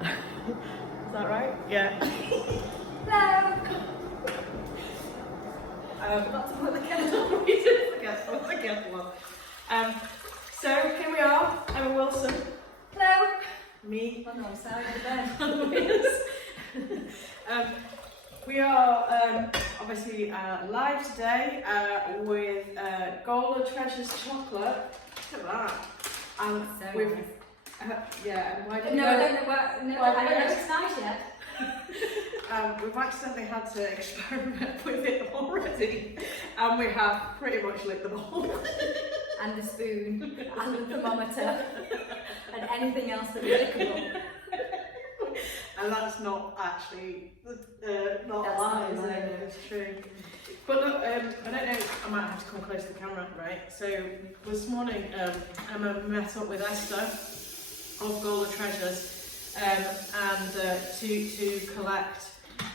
Is that right? Yeah. Hello! Forgot to put the kettle on. We did forget to put the kettle on. So here we are, Emma Wilson. Hello! Me. Oh no, sorry, then. We are obviously live today with Gola Treasures Chocolate. Look at that. And So we've, nice. yeah, and why did No, I don't know what, no, Well, I don't know if it's nice yet. we've accidentally had to experiment with it already, and we have pretty much licked them all. And the spoon, and the thermometer, and anything else that is lickable. And that's not actually not That's a lie, not is a lie, it? no. It's true. But look, I don't know, I might have to come close to the camera, right? So this morning, Emma met up with Esther of Gola Treasures and to collect.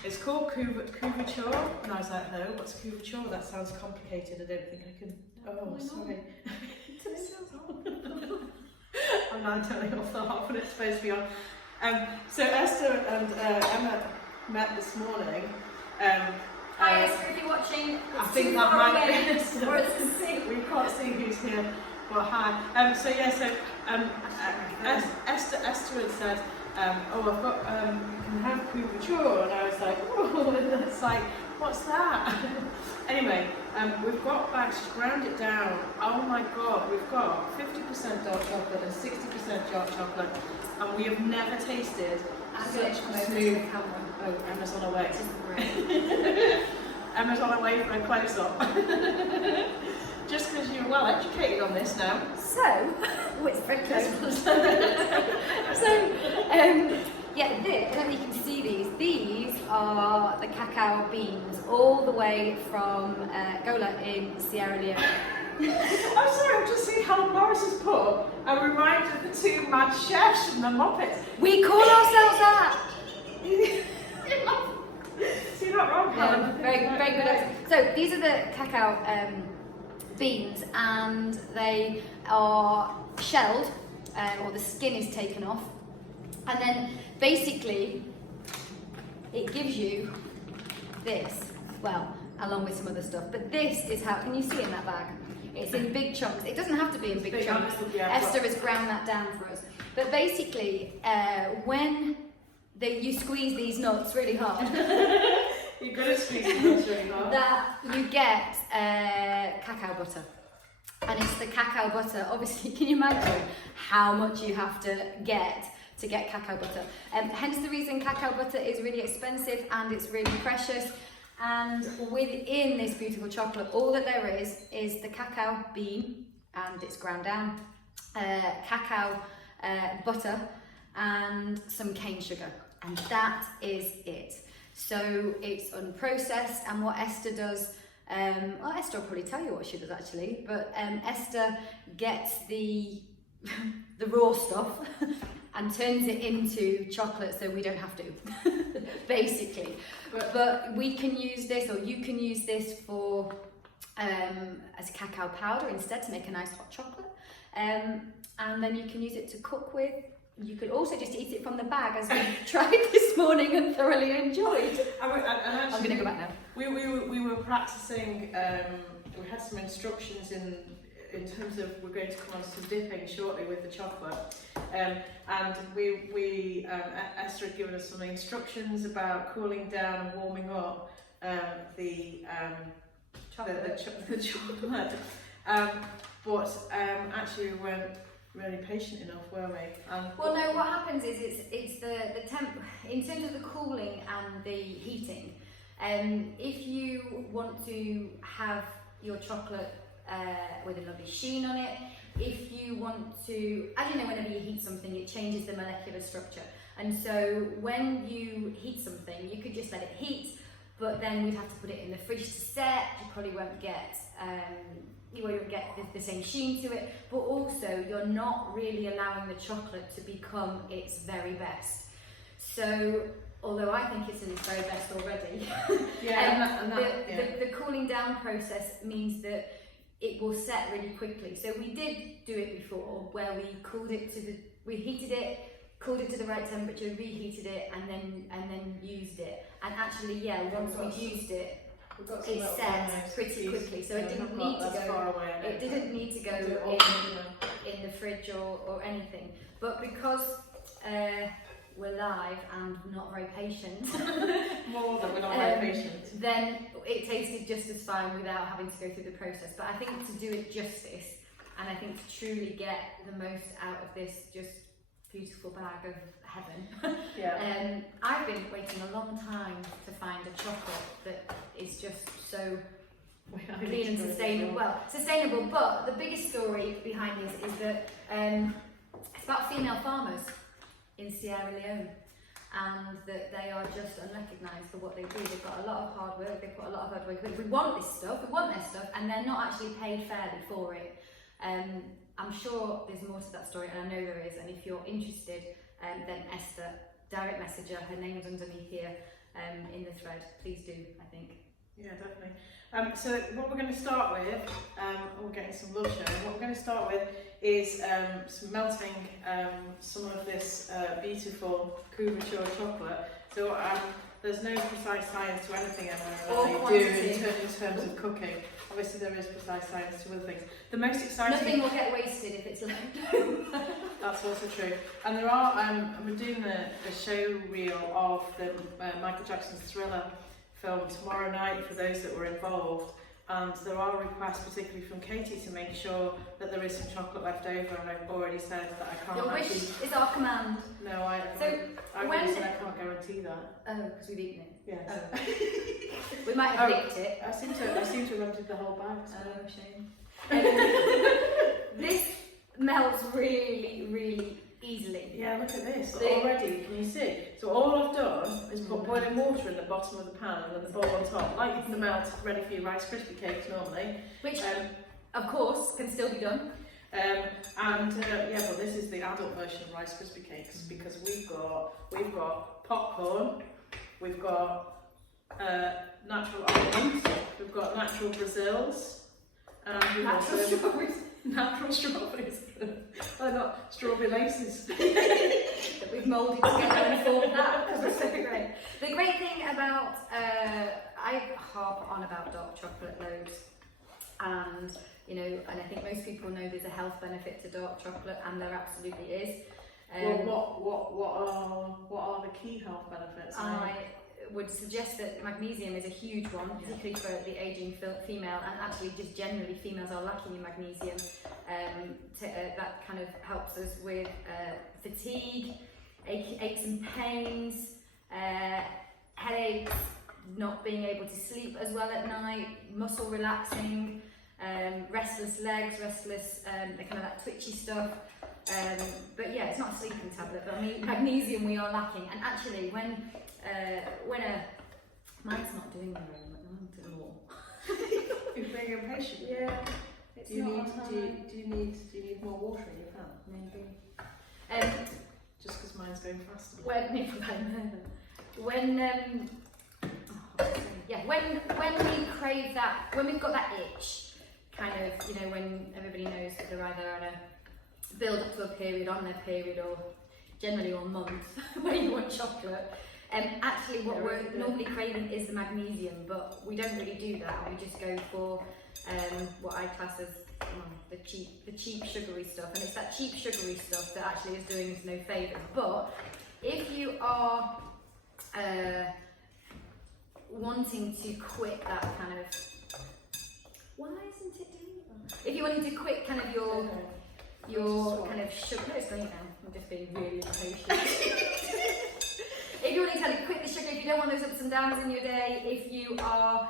It's called couverture, and I was like, no, what's couverture? That sounds complicated. I don't think I can. Oh, sorry. I'm now turning off the half and it's supposed to be on. So Esther and Emma met this morning. Hi Esther, if you're watching. I think that might be Esther. For us to see. We can't see who's here, but hi. Esther had said, oh, I've got, you can have couverture, and I was like, oh, and it's like, what's that? Anyway, we've got back, she's ground it down. Oh my God, we've got 50% dark chocolate and 60% dark chocolate, and we have never tasted such smooth. Oh, Emma's on her way. Emma's on her way for a close-up. Just because you're well educated on this now. So, oh, it's very close. Yeah, I don't know if you can see these. These are the cacao beans, all the way from Gola in Sierra Leone. I'm sorry, I'm just seeing Helen Morris's put a reminder of the two mad chefs from the Muppets. We call ourselves that! So you're not wrong, Helen. Very good. So these are the cacao beans, and they are shelled, or the skin is taken off, and then basically it gives you this, well, along with some other stuff, but this is how, can you see in that bag? It's in big chunks. It doesn't have to be in big chunks. Yeah, Esther has ground that down for us. But basically, when you squeeze these nuts really hard, You're good at squeezing nuts really hard. that you get cacao butter. And it's the cacao butter. Obviously, can you imagine how much you have to get cacao butter? Hence the reason cacao butter is really expensive and it's really precious. And within this beautiful chocolate, all that there is the cacao bean, and it's ground down, cacao butter, and some cane sugar, and that is it. So it's unprocessed, and what Esther does, well, Esther will probably tell you what she does actually, but Esther gets the raw stuff and turns it into chocolate so we don't have to, basically. But we can use this, or you can use this for as cacao powder instead to make a nice hot chocolate. And then you can use it to cook with. You could also just eat it from the bag, as we tried this morning and thoroughly enjoyed. And actually, I'm going to go back now. We were practicing, we had some instructions in terms of, we're going to come on to dipping shortly with the chocolate, and Esther had given us some instructions about cooling down and warming up the chocolate. But actually we weren't really patient enough, were we? Well, no. What happens is it's the temp in terms of the cooling and the heating. If you want to have your chocolate with a lovely sheen on it, if you want to, as you know, whenever you heat something, it changes the molecular structure. And so when you heat something, you could just let it heat, but then we'd have to put it in the fridge to set. You probably won't get the same sheen to it, but also you're not really allowing the chocolate to become its very best. So although I think it's in its very best already, the cooling down process means that it will set really quickly. So we did do it before, where we cooled it we heated it, cooled it to the right temperature, reheated it, and then used it. And actually, yeah, once we'd used it, it set pretty quickly, so it didn't need to go. It didn't need to go in the fridge or anything. But because we're live and not very patient, more than we're not very patient, then it tasted just as fine without having to go through the process. But I think to do it justice, and I think to truly get the most out of this just beautiful bag of heaven. Yeah. I've been waiting a long time to find a chocolate that is just so clean and sustainable. Well, sustainable, but the biggest story behind this is that it's about female farmers in Sierra Leone, and that they are just unrecognised for what they do. They've got a lot of hard work, they put a lot of hard work, but we want this stuff, we want their stuff, and they're not actually paid fairly for it. I'm sure there's more to that story, and I know there is, and if you're interested, then Esther, direct message her, her name's underneath here in the thread. Please do, I think. Yeah, definitely. So what we're going to start with, we're getting some lunch here. What we're going to start with is melting some of this beautiful couverture chocolate. So there's no precise science to anything I do in terms of cooking. Obviously there is precise science to other things. The most exciting... Nothing will get wasted if it's left. That's also true. And there are, we're doing the show reel of the Michael Jackson's Thriller film tomorrow night for those that were involved. And there are requests, particularly from Katie, to make sure that there is some chocolate left over, and I've already said that I can't. Your wish is our command. No, I can't guarantee that. Oh, because we've eaten it. Yes. Oh. We might have licked it. I seem to have emptied the whole bag. So. Oh, shame. This melts really, really easily. Yeah, look at this. Already, can you see? So all I've done is put boiling water in the bottom of the pan and then the bowl on top, like the melt ready for your Rice Krispie cakes normally. Which, of course, can still be done. Yeah, but this is the adult version of Rice Krispie cakes, because we've got popcorn, we've got natural almonds, we've got natural Brazils, and we've natural strawberries. Natural strawberries. They're not strawberry laces. That we've moulded together and formed that, because we're so great. The great thing about, I harp on about dark chocolate loads, and and I think most people know there's a health benefit to dark chocolate, and there absolutely is. What are the key health benefits? I would suggest that magnesium is a huge one, particularly for the ageing female, and actually just generally females are lacking in magnesium. That kind of helps us with fatigue, aches and pains, headaches, not being able to sleep as well at night, muscle relaxing, restless legs, the kind of that twitchy stuff. But yeah, it's not a sleeping tablet, but I mean, magnesium we are lacking. And actually, when mine's not doing very well at the moment at all. You're being impatient. Yeah. Do you need more water in your pan? Maybe. Just because mine's going faster. When we crave that, when we've got that itch, kind of, when everybody knows that they're either on a build up to a period, on their period, or generally on months where you want chocolate. Actually, what we're normally craving is the magnesium, but we don't really do that. We just go for what I class as the cheap sugary stuff, and it's that cheap sugary stuff that actually is doing us no favours. But if you are wanting to quit that kind of, why isn't it doing that? If you wanted to quit kind of your kind of sugar, no, it's going now. I'm just being really impatient. If you want to quit the sugar, if you don't want those ups and downs in your day, if you are,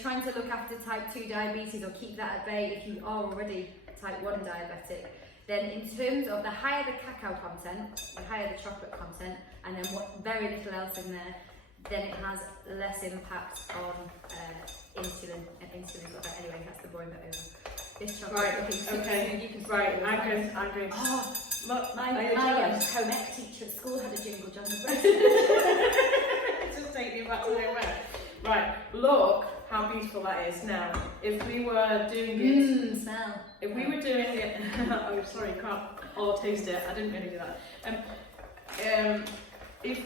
trying to look after type 2 diabetes or keep that at bay, if you are already type 1 diabetic, then in terms of the higher the cacao content, the higher the chocolate content, and then very little else in there, then it has less impact on insulin. And insulin's got that anyway, that's the boring bit over. This chocolate okay. You can I'm going. Oh, look, my home ec teacher at school had a jingle jangle breast. Just take me back to nowhere. Right, look how beautiful that is. Now, if we were doing it, smell. If we were doing it, oh sorry, can't all taste it. I didn't really do that. if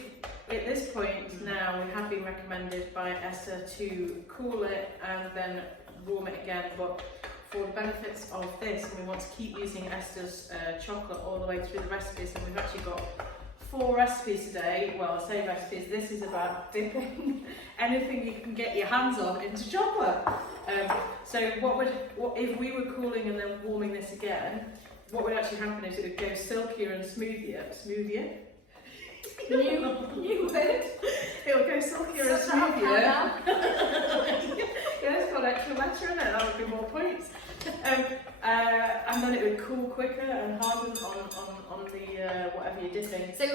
at this point now we have been recommended by Esther to cool it and then warm it again, but for the benefits of this, and we want to keep using Esther's chocolate all the way through the recipes, and we've actually got 4 recipes today. Well, I say recipes, this is about dipping anything you can get your hands on into chocolate. So if we were cooling and then warming this again, what would actually happen is it would go silkier and smoothier. New word. It will go silkier and smoothier. Yeah, it's got extra letter in it, that would be more points. And then it would cool quicker and harden on the whatever you're dipping. So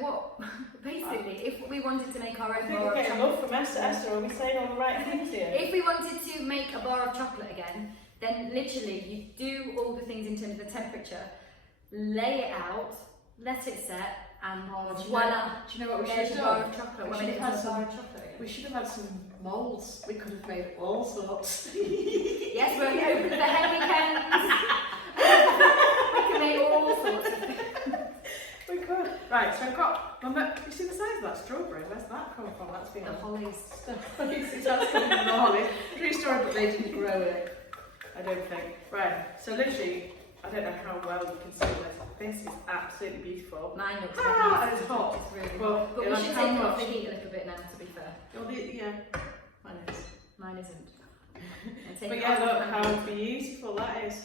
what basically, if we wanted to make our own I think bar we're of getting chocolate, love from Esther. Are we saying all the right things here? if we wanted to make a bar of chocolate again, then literally you do all the things in terms of the temperature, lay it out, let it set, and voila! Do you know what we There's should a have bar done? of chocolate. We When should it have becomes had a bar some. of chocolate again. We should have had some moulds. We could have made all sorts. Yes, we're open for hen weekends. We can make all sorts of things. We could. Right, so I've got. You see the size of that strawberry? Where's that come from? That's been The hollies. That's coming from the hollies. True story, but they didn't grow it. I don't think. Right, so literally, I don't know how well you can see this. This is absolutely beautiful. Mine looks and it's hot. It's really Well, hot. But yeah, we should how take it off much? the heat a little bit now, to be fair. Oh, yeah, mine is. Mine isn't. But yeah, look how beautiful that is.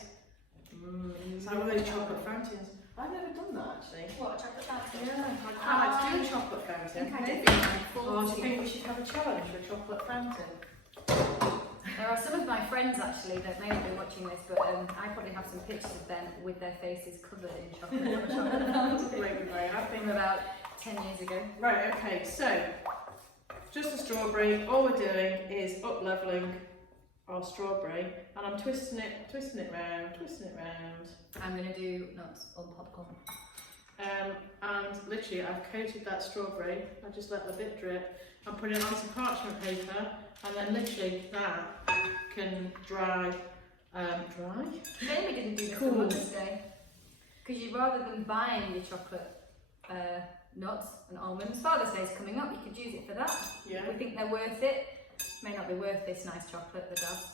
It's like one of those chocolate fountains. I've never done that actually. What, a chocolate fountain? Yeah, I'd quite like to do a chocolate fountain. I think I did. Oh, do you think we should have a challenge for a chocolate fountain? There are some of my friends actually that may not be watching this, but I probably have some pictures of them with their faces covered in chocolate. Make me very happy. From about 10 years ago. Right, okay, so just a strawberry. All we're doing is up leveling our strawberry, and I'm twisting it round. I'm going to do nuts on popcorn. And literally I've coated that strawberry. I just let the bit drip. I'm putting it on some parchment paper, and then literally that can dry. Shame we didn't do this Cool. on Mother's Day. Because rather than buying your chocolate nuts and almonds, Father's Day is coming up, you could use it for that. Yeah. We think they're worth it. May not be worth this nice chocolate, the dads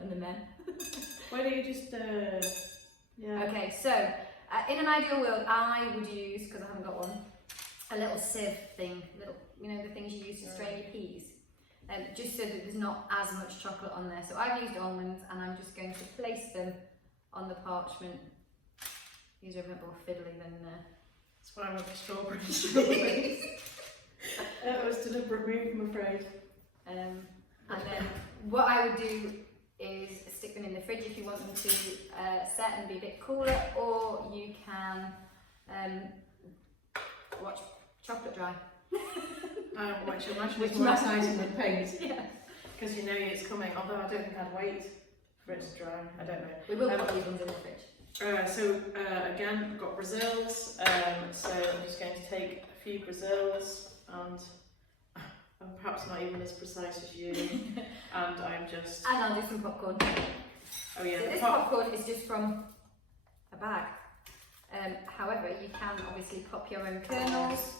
and the men. Why don't you just yeah. Okay, so in an ideal world, I would use, because I haven't got one, a little sieve thing, you know, the things you use to strain your peas, just so that there's not as much chocolate on there. So I've used almonds, and I'm just going to place them on the parchment. These are a bit more fiddly than That's why I went for strawberries. That was a deliberate move, I'm afraid. and then what I would do is stick them in the fridge if you want them to set and be a bit cooler, or you can watch chocolate dry. Which I imagine Which is more might- exciting than paint, Yeah. because you know it's coming, although I don't think I'd wait for it to dry. I don't know. We will put these ones in the fridge. So again, I've got Brazils, so I'm just going to take a few Brazils, and I'm perhaps not even as precise as you, and I'm just... And I'll do some popcorn. Oh yeah, So this popcorn is just from a bag. However, you can obviously pop your own kernels,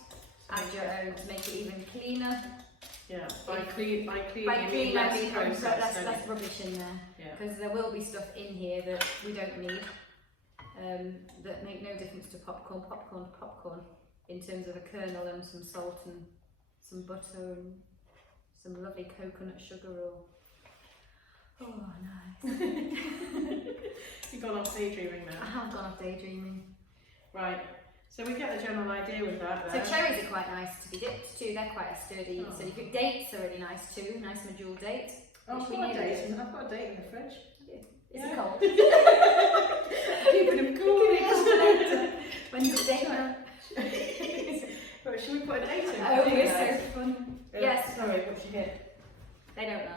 add your own to make it even cleaner. Yeah, by clean, By you clean, mean I less mean processed, don't less you? rubbish in there. Yeah. Because there will be stuff in here that we don't need, that make no difference to popcorn. Popcorn, in terms of a kernel and some salt and some butter and some lovely coconut sugar or... Oh, nice. You've gone off daydreaming now. I have gone off daydreaming. Right, so we get the general idea with that So there. cherries are quite nice to be dipped too, they're quite a sturdy. Oh. So you could, dates are really nice too, nice medjool date. Oh, which I've we got a needed. date. I've got a date in the fridge. Is Yeah. it cold? Keeping them cool. When's the date? Right, should we put a date in? Oh, we're so fun. Yes. Sorry, what's your hit? They don't know.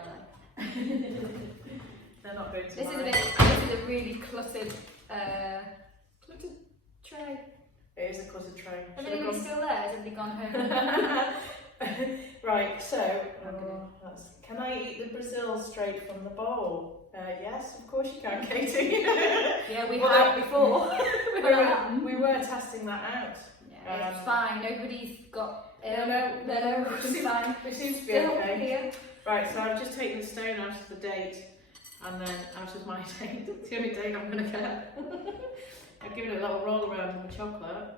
They're not going to This is a mind. this is a really cluttered tray. It is a cluttered tray. Is Should I anybody go- still there? Has everybody gone home? Right, so can I eat the Brazil straight from the bowl? Yes, of course you can, Katie. Yeah, we Well, had before. we were testing that out. It's fine. Nobody's got. No, it's fine. It seems to be Still okay. here. Right, so I've just taken the stone out of the date, and then out of my date. It's the only date I'm going to get. I've given it a little roll around in the chocolate.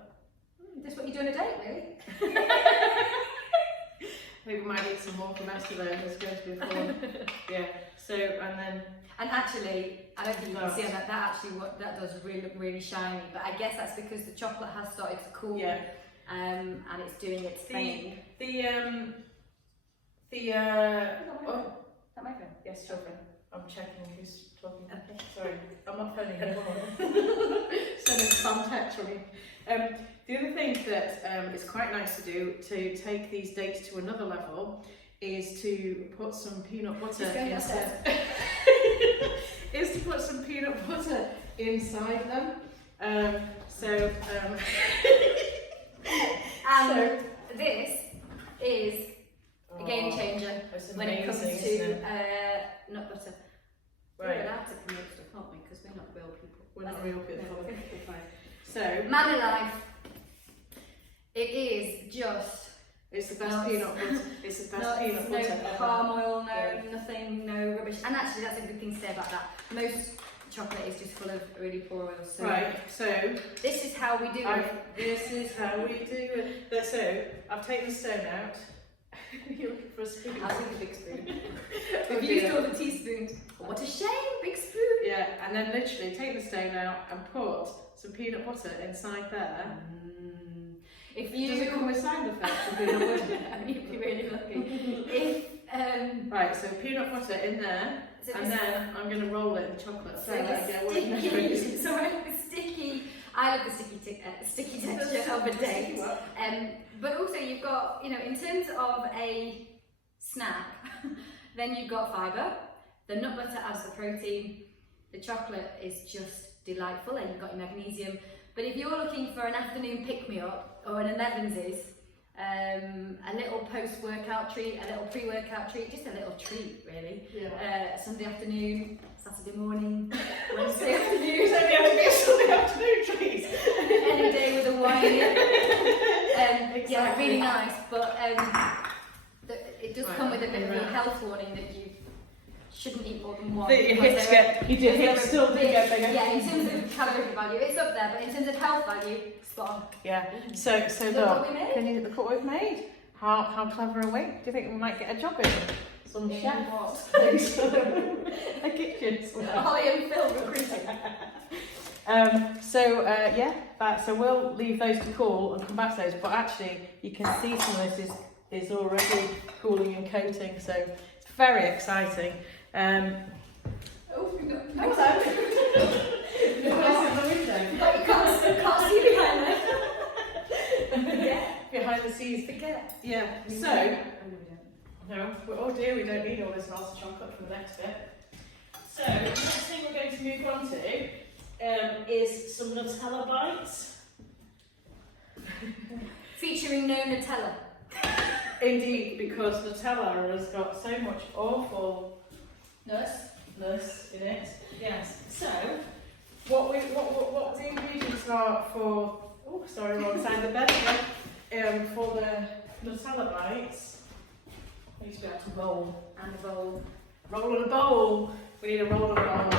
That's what you do on a date, really? I think we might need some more from yesterday. It's going to be fun. Yeah. So and then. And actually, I don't think you can see on that. That actually, what that does really look really shiny. But I guess that's because the chocolate has started to cool. Yeah. And it's doing its thing. Oh, Is that my phone? yes, your phone. I'm checking who's talking. Okay. Sorry, I'm not phoning anyone. Sending spam text from you. The other thing that is quite nice to do to take these dates to another level is to put some peanut butter inside. Is to put some peanut butter inside them. So this is a game changer when it comes to nut butter. Right. We're allowed to promote stuff, aren't we? Because we're not real people. We're not real people. No. We're fine. So, Man alive. It is just. it's the best peanut butter. It's the best peanut butter no ever. palm oil, no Yeah. nothing, no rubbish. And actually, that's a good thing to say about that. Most chocolate is just full of really poor oil. So Right. So this is how we do it. this is how we do it. So I've taken the stone out. You're looking for a spoon. I'll take a big spoon. Oh We've dear. used all the teaspoons. What a shame, big spoon. Yeah, and then literally take the stone out and put some peanut butter inside there. If Does you it come with sound effects of peanut butter? you'd be really lucky. If Right, so peanut butter in there, so and then I'm going to roll it in chocolate. so the sticky. I love the sticky texture of a date. But also you've got, in terms of a snack, then you've got fibre. The nut butter adds the protein. The chocolate is just delightful, and you've got your magnesium. But if you're looking for an afternoon pick-me-up or an 11's, a little post-workout treat, a little pre-workout treat, just a little treat really. Yeah. Sunday afternoon, Saturday morning, Wednesday afternoon. It's only have to be a Sunday afternoon treat. Any day with a wine in. Yeah, Exactly. really nice, but it does Right, come with a bit of a right. health warning that you shouldn't eat more than one. That your because hips there are- get, your hips still do get bigger. Yeah, in terms of calorific value, it's up there, but in terms of health value, spot on. Yeah. So Look look, what we made. can you look what we've made? How clever are we? Do you think we might get a job in some In chef? what? A kitchen somewhere. Holly and Phil recruiting. So we'll leave those to cool and come back to those. But actually, you can see some of this is already cooling and coating, so it's very exciting. Oh, no, What's that? In the window. you can't see behind there. Behind the scenes. Forget. Yeah. So. No. Oh dear, we don't need all this nice chocolate for the next bit. So the next thing we're going to move on to is some Nutella bites. Featuring no Nutella. Indeed, because Nutella has got so much awfulness in it. Yes. So what the ingredients are for? Oh, sorry, wrong side of the bed again. For the Nutella bites. I used to be able to roll. And a bowl. Roll in a bowl. We need a roll in a bowl.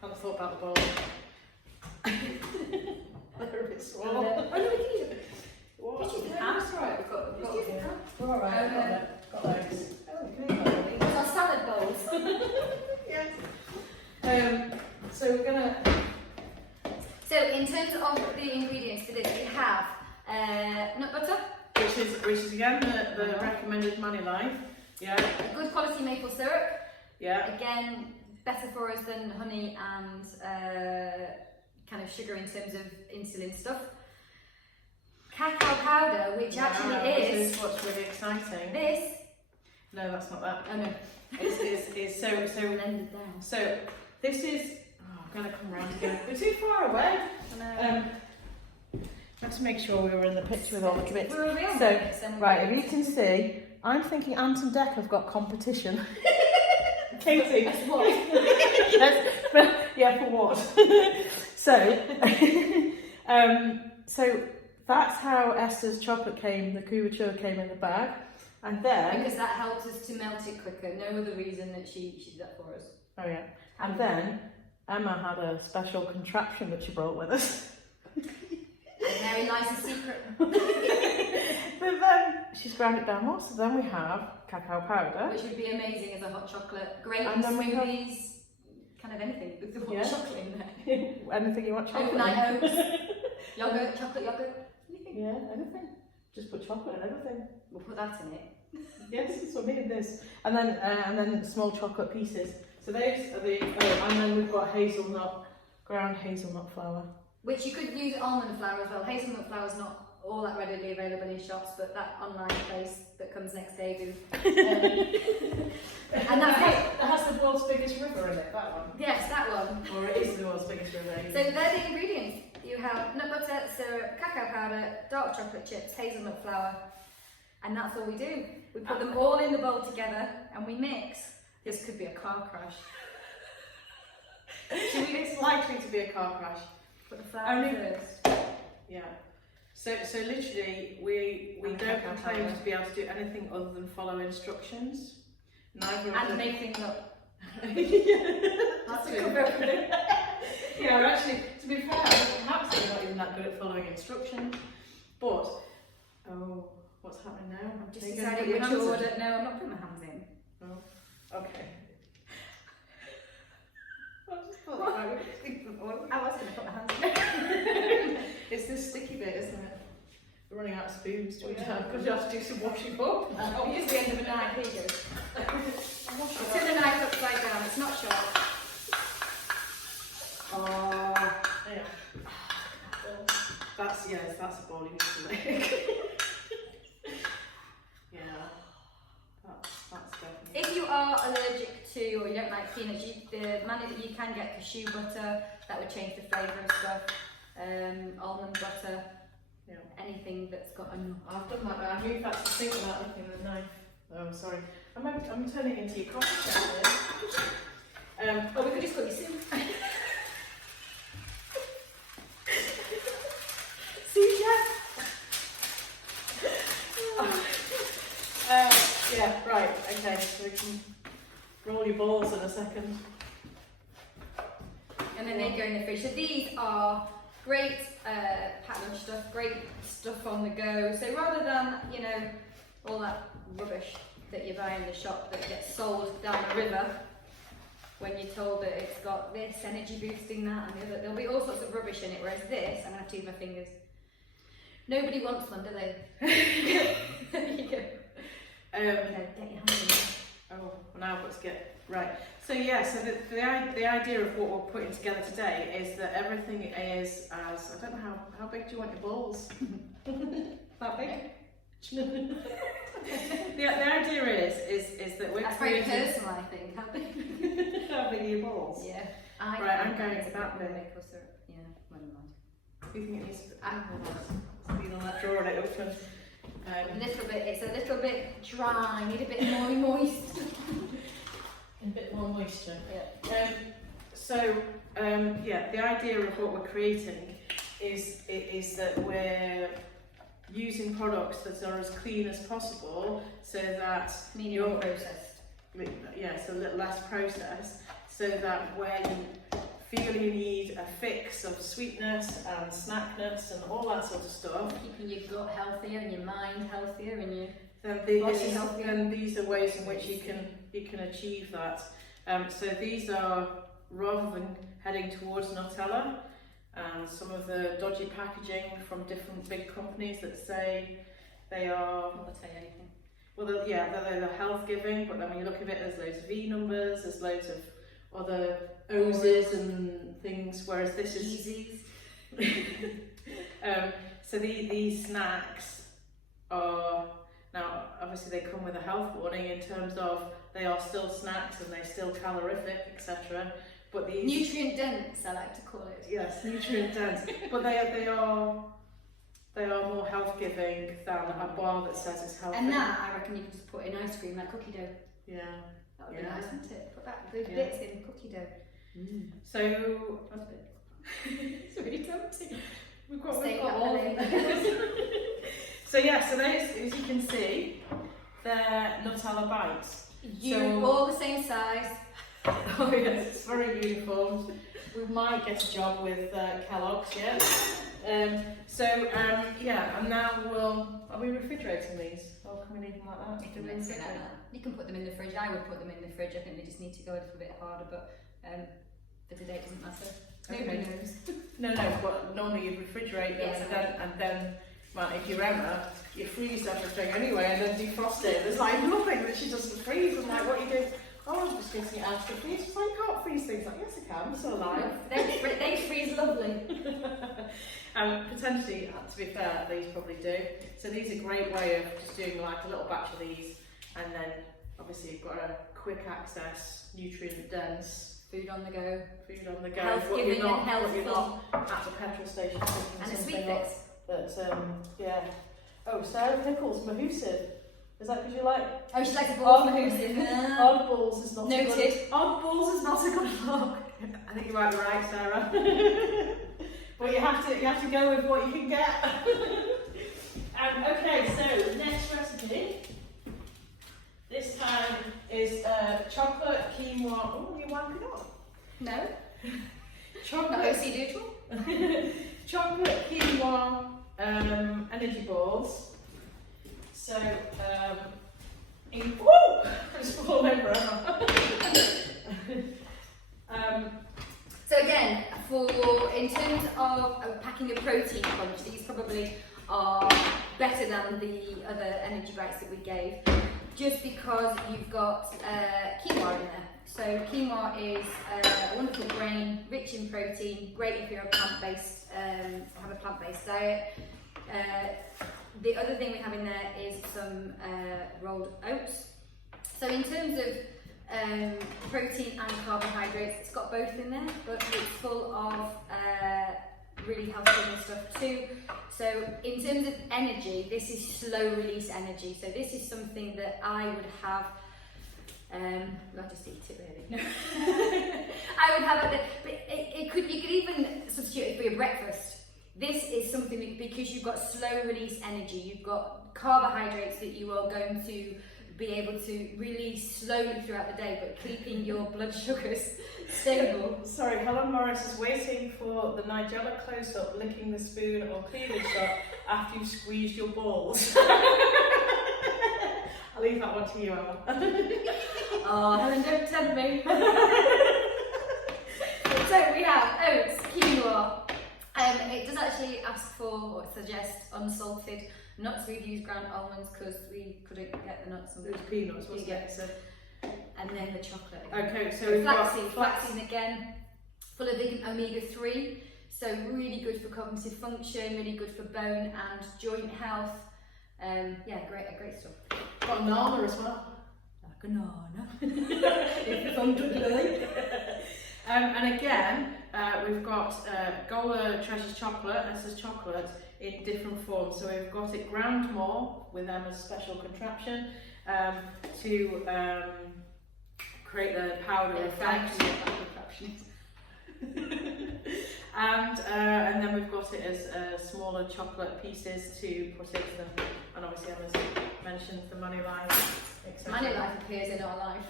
Hadn't thought about the bowl. They're a bit small. Oh no, we can use it. What? Just use the pan. It's alright, we've got Just use the pan. We're alright, got those. Oh, we can eat those. Those are salad bowls. Yes. So we're gonna. So in terms of the ingredients for this, we have nut butter, Which is again the recommended money life. Yeah. a good quality maple syrup. Yeah. Again, better for us than honey and kind of sugar in terms of insulin stuff. Cacao powder, which actually This is is what's really exciting. this. No, that's not that. Oh no, It's so blended down. so. This is. Oh, I'm gonna come round again. We're too far away. Let's make sure we were in the picture with all the bits. We're a real So, mix, and right, if you can see, I'm thinking Ant and Dec have got competition. Katie. That's what? Yes, but yeah, for what? So, so that's how Esther's chocolate came, the couverture came in the bag. And then... Because that helps us to melt it quicker. No other reason that she did that for us. Oh yeah. And then Emma had a special contraption that she brought with us. And therein lies the secret. But then she's ground it down more, so then we have cacao powder. Which would be amazing as a hot chocolate. Great And then we have- smoothies, kind of anything with the hot Yeah. chocolate in there. Anything you want chocolate in. Overnight oats, yogurt, chocolate yogurt, anything. Yeah, anything. Just put chocolate in everything. We'll put that in it. Yes, so we did this. And then small chocolate pieces. So those are the, and then we've got hazelnut, ground hazelnut flour. Which you could use almond flour as well. Hazelnut flour is not all that readily available in shops, but that online place that comes next day do. And that's it. That has the world's biggest river in it, that one. Yes, that one. Or it is the world's biggest river. So they're the ingredients. You have nut butter, syrup, cacao powder, dark chocolate chips, hazelnut flour, and that's all we do. We put them all in the bowl together and we mix. This could be a car crash. It's likely to be a car crash. Put the flour first. Yeah. So literally, we And don't cacao claim powder. to be able to do anything other than follow instructions. Neither of And them. make things up. That's a it. good opening. Yeah, we're actually, to be fair, perhaps we're not even that good at following instructions. But, oh, what's happening now? I'm just Are you gonna deciding put your which hands in? order. No, I'm not putting my hands in. Oh, okay. I just thought that might be different one. I was going to put my hands in. It's this sticky bit, isn't it? We're running out of spoons to each time because you have to do some washing up. I'll use the end of a knife. Here you go. Wash Turn the knife upside down. It's not sharp. Oh, yeah. That's a ball you need to make. Yeah, that's definitely. If you are allergic to, or you don't like peanuts, you can get cashew butter. That would change the flavour of stuff. Almond butter. Yeah. Anything that's got a nut. I've done that. I moved that to sink without looking at the knife. Oh, I'm sorry. I'm turning into your coffee shop here. Or we could just cook you soup. See, Jeff? Yeah, right, okay, so we can roll your balls in a second. And then they go in the fridge. So these are great packed lunch stuff, great stuff on the go. So rather than, all that rubbish that you buy in the shop that gets sold down the river, when you're told that it's got this energy boosting that and the other, there'll be all sorts of rubbish in it. Whereas this, I'm going to have to use my fingers. Nobody wants them, do they? There you go. Okay, Get your hand in there. oh, well now let's get, right. So yeah, so the idea of what we're putting together today is that everything is as, I don't know how big do you want your balls? That big? the idea is that we're That's very creating... personal, I think. How big? How big are your balls? Yeah. Right, I'm going to that bit. Yeah, never mind. Do you think it needs to be... Been on that drawer and it open. A little bit, it's a little bit dry, need a bit more moist. A bit more moisture. Yeah. The idea of what we're creating is that we're using products that are as clean as possible, so that Medium processed. So a little less processed, so that when you feel you need a fix of sweetness and snackness and all that sort of stuff, Keeping your gut healthier and your mind healthier and your then these are ways in which you can achieve that. So these are, rather than heading towards Nutella and some of the dodgy packaging from different big companies that say they are, I'll tell you anything. well, they're health giving, but then when you look at it, there's loads of V numbers, there's loads of other O's and things, whereas this is Easies. so these snacks are, now obviously they come with a health warning in terms of they are still snacks and they're still calorific, etc. But these Nutrient dense, I like to call it. yes, nutrient dense, but they are more health giving than a bar that says it's healthy. And that, I reckon you can just put in ice cream like cookie dough. Yeah. That would Yeah. be nice, wouldn't it? Put those Yeah. bits in cookie dough. So That's a bit. It's really tempting. We've got Stay all of those. So yeah, so those, as you can see, they're Nutella bites. All the same size. Oh yes, it's very uniform. We might get a job with Kellogg's, yeah. Yeah, and now are we refrigerating these? Or can we leave them like that? Let's do like that. You can put them in the fridge. I would put them in the fridge. I think they just need to go a little bit harder, but for today it doesn't matter. Nobody knows. No, but normally you'd refrigerate them, Yes, and then well, if you're Emma, you freeze everything anyway and then defrost it. There's like nothing that she doesn't freeze. I'm like, what are you doing? Oh, I'm just getting it out of the freeze. She's like, you can't freeze things. Like, yes, I can. I'm still alive. They freeze lovely. Potentially, to be fair, these probably do. So these are a great way of just doing like a little batch of these, and then obviously you've got a quick access, nutrient dense. Food on the go. Food on the go. Health giving and healthful. You're not at the petrol station. And a sweet fix. But yeah. Oh, Sarah Pickles, Mahusid. Is that because you like? Oh, she likes the balls Mahusid. Oddballs is not Noted. a good. Oddballs is not a good look. I think you might be right, Sarah. But you have to go with what you can get. Okay, so next recipe. This time is chocolate quinoa. Oh, you're wiping off. No. Chocolate. Not OC neutral. Chocolate quinoa energy balls. So, oh, it's fallen over. So again, in terms of packing a protein punch, these probably are better than the other energy bites that we gave, just because you've got quinoa in there. So quinoa is a wonderful grain, rich in protein, great if you're a plant-based, have a plant-based diet. The other thing we have in there is some rolled oats. So in terms of protein and carbohydrates, it's got both in there, but it's full of really healthy stuff too. So in terms of energy, this is slow release energy. So this is something that I would have. I'll just eat it really. I would have it, but you could even substitute it for your breakfast. This is something that, because you've got slow release energy, you've got carbohydrates that you are going to be able to release slowly throughout the day, but keeping your blood sugars stable. Sorry, Helen Morris is waiting for the Nigella close-up, licking the spoon or cleavage shot after you've squeezed your balls. I'll leave that one to you, Emma. Oh, Helen, don't tempt me. So we have oats, quinoa. It does actually ask for, or suggest, unsalted nuts. We've used ground almonds because we couldn't get the nuts. It was peanuts, wasn't it? So. And then the chocolate. Okay, so we've got flaxseed again, full of omega-3. So really good for cognitive function, really good for bone and joint health. Yeah, great stuff. Got a banana as well. A banana. If I'm doing. And again, we've got Gola Treasures Chocolate, this is chocolate, in different forms. So we've got it ground more with Emma's special contraption to create the powder effect. And then we've got it as smaller chocolate pieces to put into them. And obviously Emma's mentioned the money life. Money life appears in our life.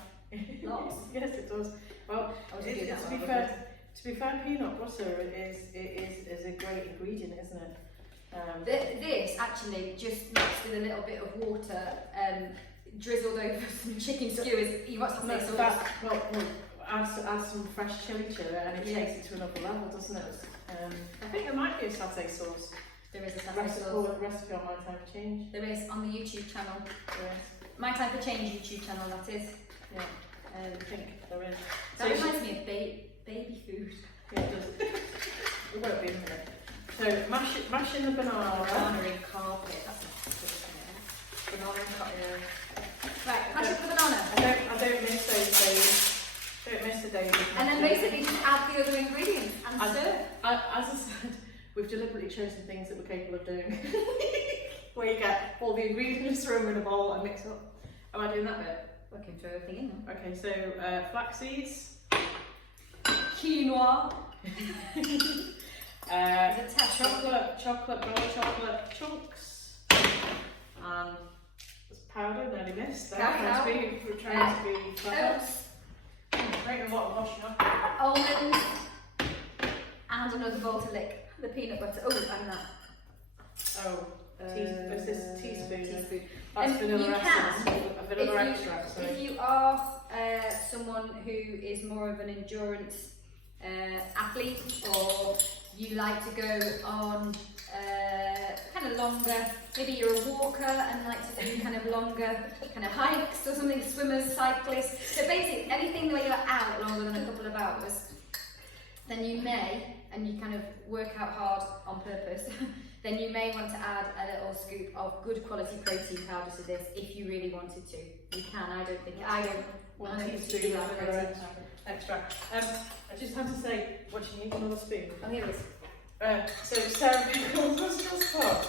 Lots. Yes, it does. Well, to be fair, peanut butter is a great ingredient, isn't it? This actually just mixed with a little bit of water, drizzled over some chicken skewers. You want something sauce? Well, add some fresh chili to it, and it takes it to another level, doesn't it? I think there might be a satay sauce. There is a satay sauce. Recipe on My Time for Change. There is on the YouTube channel. There is. My Time for Change YouTube channel, that is. Yeah. I think there is. That reminds me of baby food. Yeah, it does. It won't be in a minute. So mash in the banana. Banana in carpet. That's not good. Banana in carpet. Right, mash up the banana. I don't miss those days. Don't miss the days. And then basically just add the other ingredients and stir. As I said, we've deliberately chosen things that we're capable of doing. Where you get all the ingredients, throw them in a bowl and mix up. Am I doing that bit? I can throw everything in there. Okay, so flax seeds, quinoa, Is it test? Gola chocolate chunks. And there's powder, nearly missed there. Cacao. Trying to be clever. Oats, Making a lot of washing up. almonds, and another bowl to lick. The peanut butter. Oh, and that. Oh, is this teaspoon? Teaspoon. That's vanilla you essence. can, Vanilla extract. Sorry. if you are someone who is more of an endurance athlete, or you like to go on kind of longer, maybe you're a walker and like to do kind of longer kind of hikes or something, swimmers, cyclists, so basically anything where you're out longer than a couple of hours, then you may, and you kind of work out hard on purpose, then you may want to add a little scoop of good quality protein powder to this if you really wanted to. You can, I don't Teaspoon like of protein. vanilla extract. I just have to say, what you need, another spoon. Oh, here it is. So Sarah let's just talk.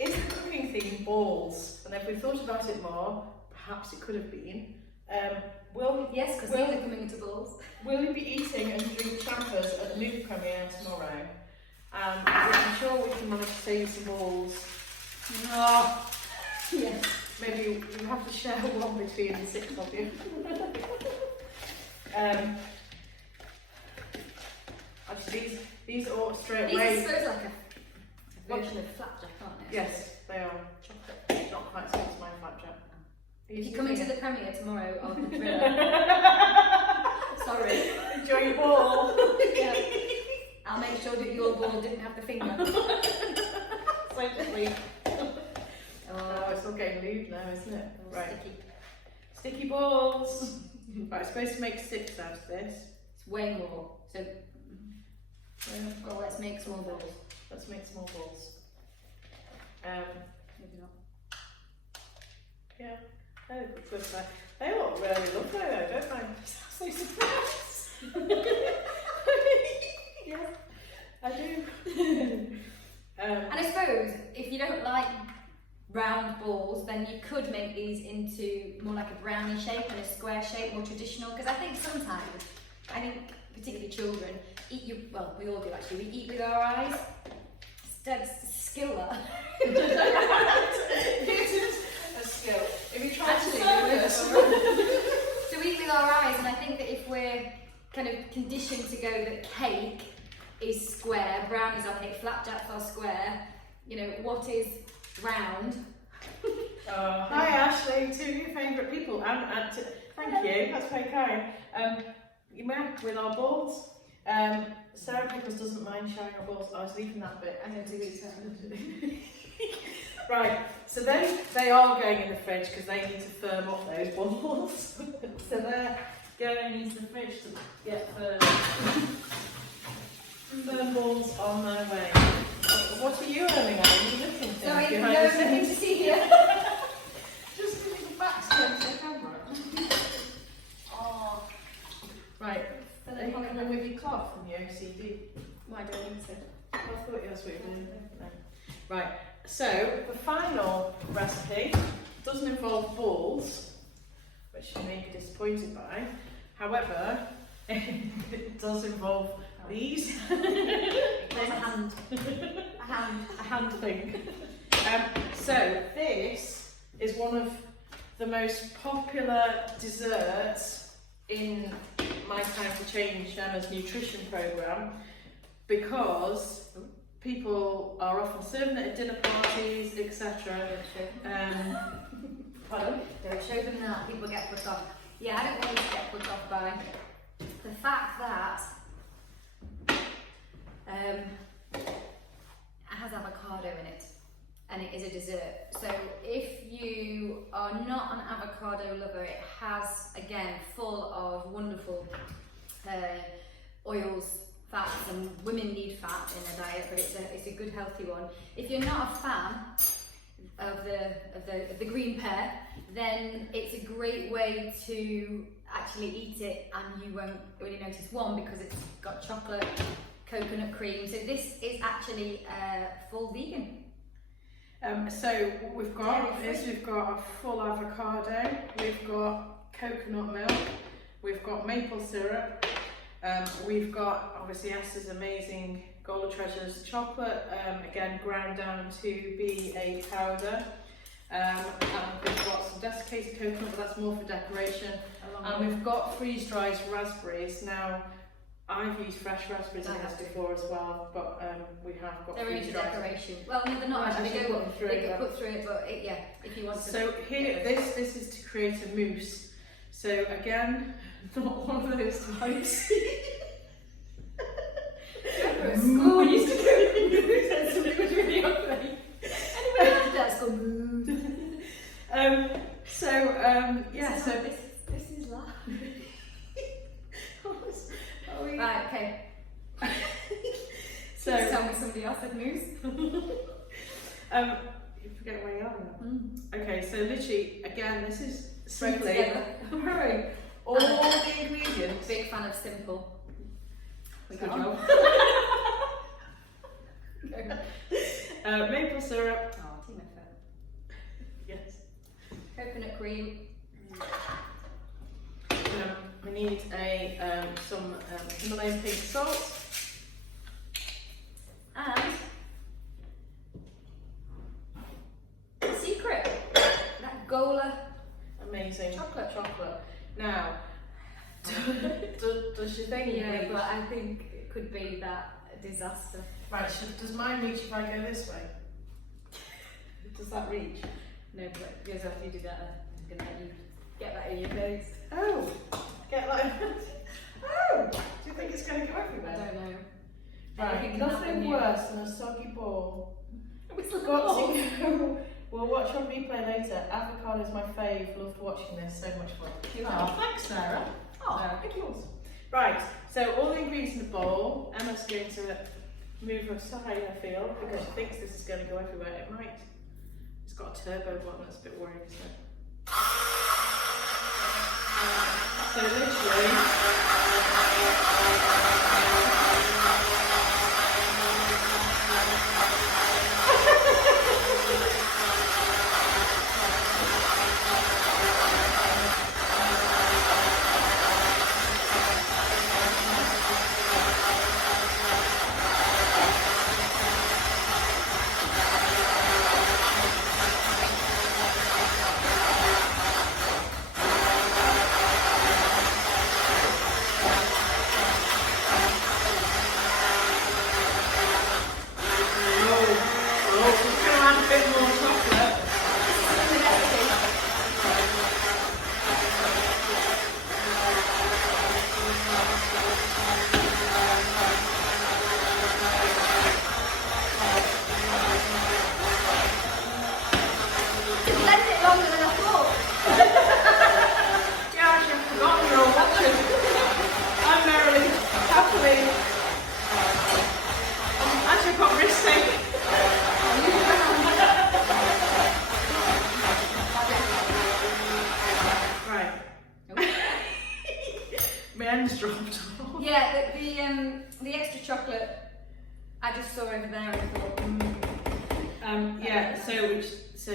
Is the cooking thing balls? And if we thought about it more, perhaps it could have been. Yes, because these are coming into balls. Will you be eating and drink champers at the movie premiere tomorrow? I'm sure we can manage to save some balls. No. Yes. Maybe you have to share one between the 6 of you. Actually, these are straight away. These are supposed like a version of flapjack, aren't they? Yes, they are. Chocolate. Not quite so much my flapjack. If you come into the premiere tomorrow of the thriller, sorry. Enjoy your ball. Yeah. I'll make sure that your ball didn't have the finger. So just oh, it's all getting lewd now, isn't it? Right. Sticky balls. Right, I'm supposed to make 6 out of this. It's way more. So, well, let's make small balls. Let's make small balls. Maybe not. Yeah, they look good. They look really lovely though, don't they? So surprised. Yes, I do. And I suppose if you don't like round balls, then you could make these into more like a brownie shape and a square shape, more traditional. Because I think sometimes, particularly children, well, we all do actually, we eat with our eyes. That's skill that. It is a skill. If you try Actually, to so we eat with our eyes, and I think that if we're kind of conditioned to go that cake is square, brownies are cake, flapjacks are square, you know, what is round? Hi Ashley, 2 of your favourite people, and thank you, that's very kind. You met with our balls. Sarah Pickles doesn't mind sharing our balls. I was leaving that bit. I don't do it. Right, so they are going in the fridge because they need to firm up those balls. So they're going into the fridge to get firm balls on their way. What are you earning on? Are you looking for? Sorry, no, nothing to see here. Just give me the back to the camera. Oh. Right, are you coming with your cloth from your OCD? Well, I don't think so. I thought that's what you were doing. No. Right, so the final recipe doesn't involve balls, which you may be disappointed by. However, it does involve these. There's a hand. A hand thing. So this is one of the most popular desserts in my Time to Change Emma's nutrition programme, because people are often serving it at dinner parties, etc. Pardon? Don't show them that, people get put off. Yeah, I don't want you to get put off by the fact that it has avocado in it, and it is a dessert. So if you are not an avocado lover, it has, again, full of wonderful oils, fats, and women need fat in their diet, but it's a good healthy one. If you're not a fan of the green pear, then it's a great way to actually eat it, and you won't really notice, one, because it's got chocolate, coconut cream. So this is actually full vegan. So what we've got a full avocado, we've got coconut milk, we've got maple syrup, we've got obviously Esther's amazing Gola Treasures Chocolate, again ground down to be a powder. And we've got some desiccated coconut, but that's more for decoration. And we've got freeze-dried raspberries. Now, I've used fresh raspberries in this before as well, but we have got they're into freeze-dried. decoration. Well, no, they're not actually. They get put through it, but yeah, if you want to. So here, this is to create a mousse. So again, not one of those types. At school, we used to do mousse and somebody was really ugly. Anyway, after that, school mousse. Yeah, so this is live. Right, okay. So tell me somebody else said mousse. you forget where you are now. Okay, so literally, again, this is simply together. all the ingredients. Big fan of simple. Good job. Maple syrup. Oh, team effort. Yes. Coconut cream. We need some Himalayan pink salt. And the secret, that Gola Amazing chocolate. Now, does she think? Yeah, reach? but I think it could be that disaster. Right, does mine reach if I go this way? Does that reach? No, but because after you do that, I'm gonna let you get that in your face. Oh, get like oh, do you think it's going to go I everywhere? don't know. Right, nothing worse than a soggy ball. It's the Got to go. We'll watch on replay later. Avocado's my fave. Loved watching this. So much fun. Oh, Thanks, Sarah. thank you. Right, so all the ingredients in the bowl. Emma's going to move her aside, I feel, because she thinks this is going to go everywhere. It might. It's got a turbo button. That's a bit worrying, isn't it? So literally. Yeah, the extra chocolate I just saw over there and I thought, so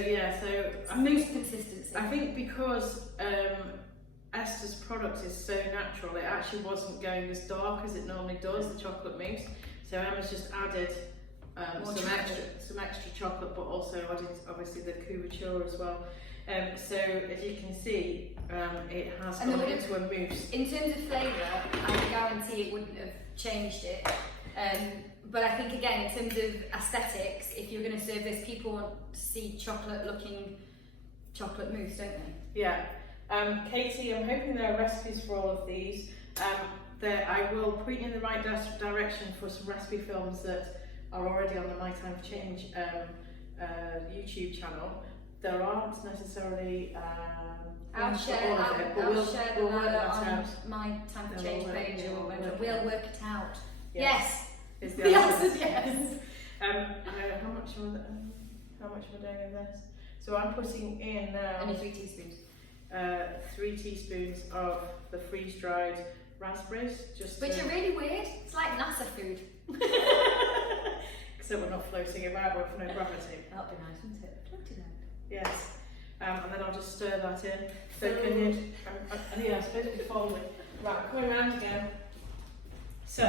mousse consistency. I think because Esther's product is so natural, it actually wasn't going as dark as it normally does, the chocolate mousse. So Emma's just added some extra chocolate, but also added obviously the couverture as well. So as you can see, it has gone into a mousse. In terms of flavour, I guarantee it wouldn't have changed it. But I think again, in terms of aesthetics, if you're going to serve this, people want to see chocolate-looking chocolate mousse, don't they? Yeah. Katie, I'm hoping there are recipes for all of these. I will point you in the right direction for some recipe films that are already on the My Time for Change YouTube channel. There aren't necessarily I'll share them on My Time for Change page, and we'll work it out. Yes. Is the answer is yes. How much am I doing in this? So I'm putting in now only 3 teaspoons. 3 teaspoons of the freeze-dried raspberries, which are really weird. It's like NASA food. Except we're not floating about with no gravity. That'd be nice, wouldn't it? Floating out. Yes. And then I'll just stir that in. So I suppose we fold it. Right, coming around again. So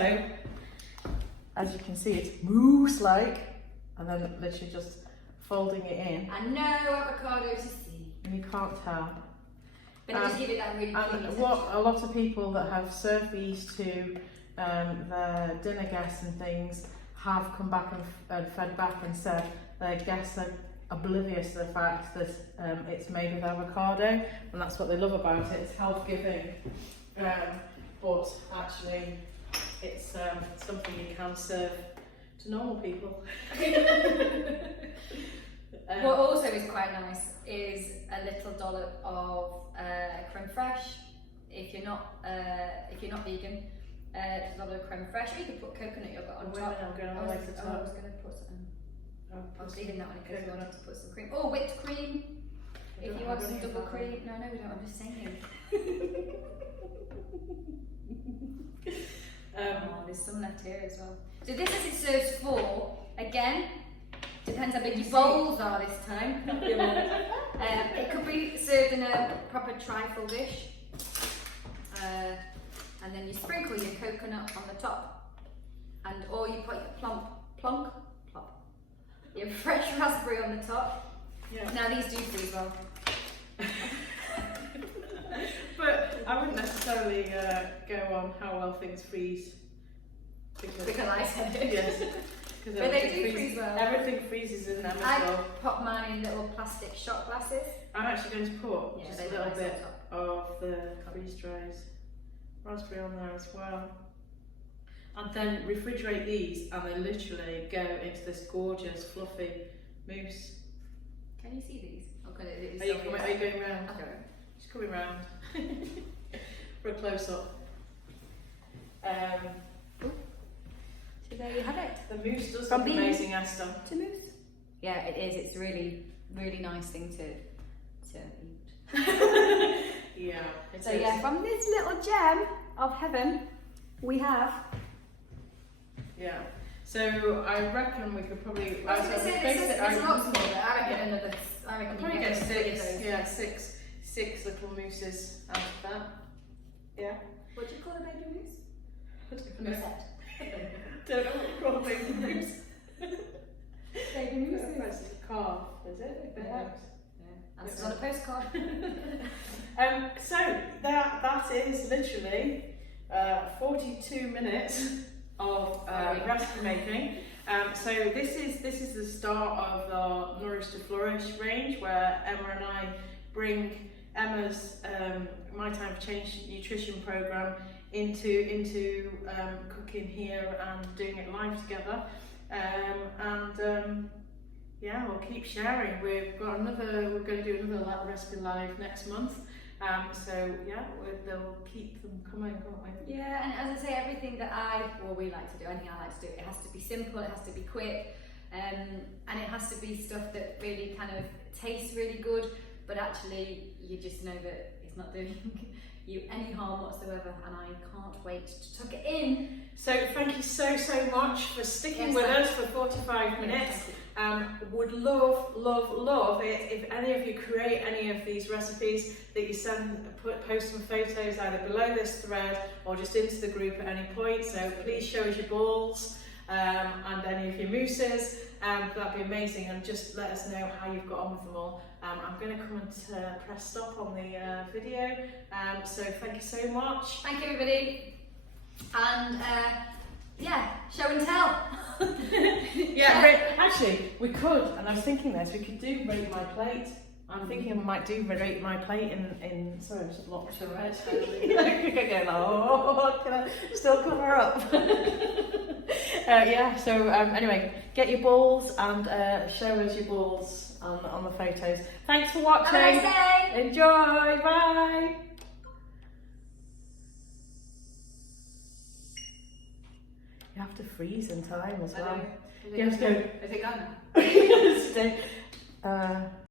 as you can see, it's mousse-like, and then literally just folding it in. And no avocado to see. And you can't tell. But just give it that really creamy And what a lot of people that have served these to their dinner guests and things have come back and fed back and said their guests are oblivious to the fact that it's made with avocado, and that's what they love about it. It's health giving, but actually it's something you can serve to normal people. What also is quite nice is a little dollop of creme fraiche. If you're not vegan, just a dollop of creme fraiche. Or you could put coconut yogurt on top. I'm going I to was like the top. going to put some. I was leaving that one because we wanted to put some cream. Oh, whipped cream. If you want some double cream. No, we don't. I'm just saying. There's some left here as well. So this is it serves for. Again, depends how big your bowls are this time. It could be served in a proper trifle dish. And then you sprinkle your coconut on the top. Or you put your plonk. Your fresh raspberry on the top. Yeah. Now these do freeze well. But I wouldn't necessarily go on how well things freeze. Because I said it. Yes. But they do freeze well. Everything freezes in them as I well. pop mine in little plastic shot glasses. I'm actually going to put just a they little nice bit on of the freeze-dried raspberry on there as well. And then refrigerate these, and they literally go into this gorgeous, fluffy mousse. Can you see these? Okay, Are you going round? Okay. Just coming round for a close-up. So there you have it. The mousse does From look bean amazing, Esther. To mousse. Yeah, it is. It's really, really nice thing to eat. Yeah. So yeah, from this little gem of heaven, we have. Yeah. So I reckon we could probably. I was going to say there's lots more, but I reckon another. I reckon probably you get get six. those. Yeah, six little mousses out of that. Yeah. What do you call a baby mousse? No. Moussette. Don't know what you call a baby mousse. Baby mousse. That's a calf, is it? Perhaps. That's on a postcard. So that is literally 42 minutes of recipe making. So this is the start of our Nourish to Flourish range, where Emma and I bring Emma's My Time for Change nutrition program into cooking here and doing it live together. Yeah, we'll keep sharing. We're going to do another recipe live next month. So yeah, they'll keep them coming, won't we? Yeah, and as I say, everything that we like to do, anything I like to do, it has to be simple, it has to be quick, and it has to be stuff that really kind of tastes really good, but actually you just know that it's not doing you any harm whatsoever, and I can't wait to tuck it in. So thank you so much for sticking with us for 45 minutes. Would love it if any of you create any of these recipes, that you post some photos either below this thread or just into the group at any point. So please show us your balls and any of your mousses. That'd be amazing, and just let us know how you've got on with them all. I'm going to come and press stop on the video. So thank you so much. Thank you, everybody, and yeah, show and tell. Yeah, actually, we could, and I was thinking this, we could do Rate My Plate. I'm thinking I might do Rate My Plate in sorry, I'm just locked to right. Oh, can I still cover up? Yeah, so anyway, get your balls and show us your balls on the photos. Thanks for watching. Have a nice day. Enjoy, bye. You have to freeze in time as well. You have to go. Is it gone? Stay.